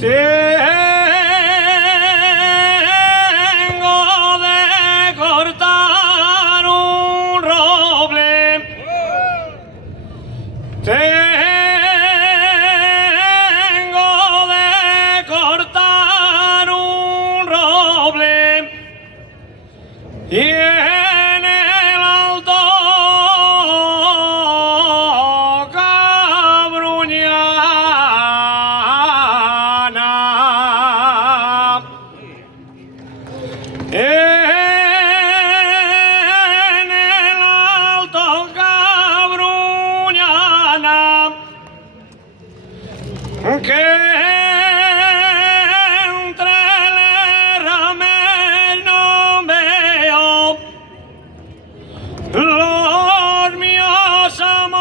Tengo de cortar un roble. Tengo de cortar un roble. Y en el alto Cabruñana, en el alto Cabruñana, que entre les rames no veo los míos amores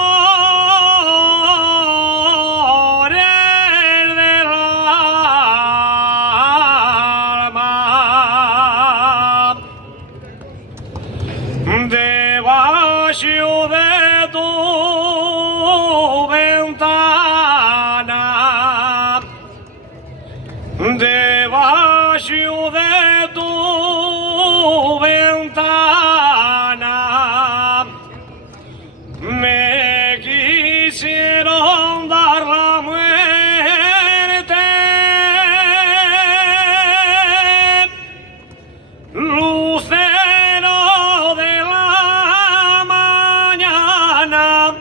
del alma. Debajo de tu ventana, debajo de tu ventana, me quisieron dar la muerte. Lucero de la mañana,